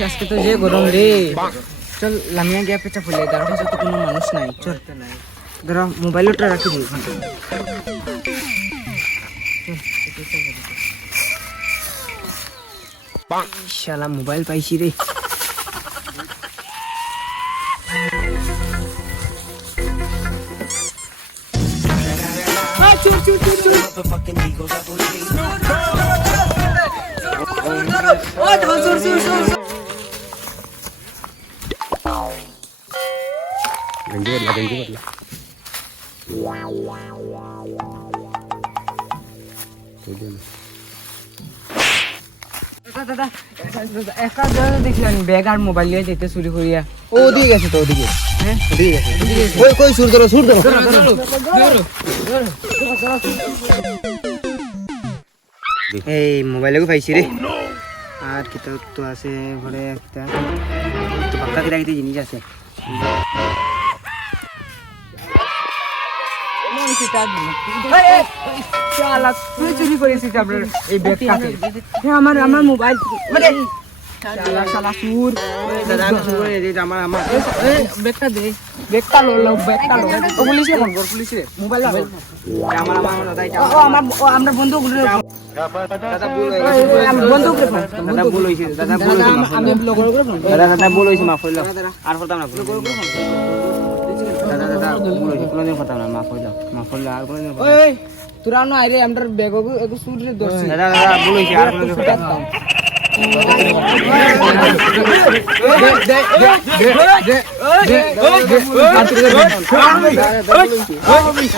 আজকে তো যে গরম রে চল লামিয়া গিয়া পেঁচা ফুলে তার কাছে তো কোনো মানুষ নাই চল নাই ধরো মোবাইলটা রাখি দিই ওখানে শালা মোবাইল পাইছি রে Ganggu lah, ganggu মোবাইল নিয়ে যেতে চুরি করিয়া ও ওদিকে গেছে তো ওদিকে ওই এই মোবাইলে পাইছি রে। আর কিতাব তো আছে ঘরে একটা তো পাক্কা কিরা কিতা জিনিস আছে। চুরি করেছিস আপনার এই ব্যাগটাকে আমার আমার মোবাইল মানে আমার আমার ব্যাগটা দে। ব্যাগটা লো লো ব্যাগটা লো ও পুলিশে ফোন কর পুলিশে। মোবাইল আমার আমার আমার দাদা এটা ও আমার ও আমরা বন্ধু দাদা ভুল হয়েছে। আমি বন্ধু করে ফোন দাদা ভুল হয়েছে দাদা ভুল হয়েছে আমি ব্লগার করে ফোন দাদা দাদা ভুল হয়েছে মাফ করল আর করতাম না। ভুল দাদা দাদা ভুল হয়েছে কোনোদিন করতাম না মাফ করল মাফ করল আর কোনোদিন ওই তোরা না আইরে আমরা ব্যাগ একটু সুট রে দর্শি দাদা দাদা ভুল হয়েছে আর কোনোদিন করতাম দে দে দে দে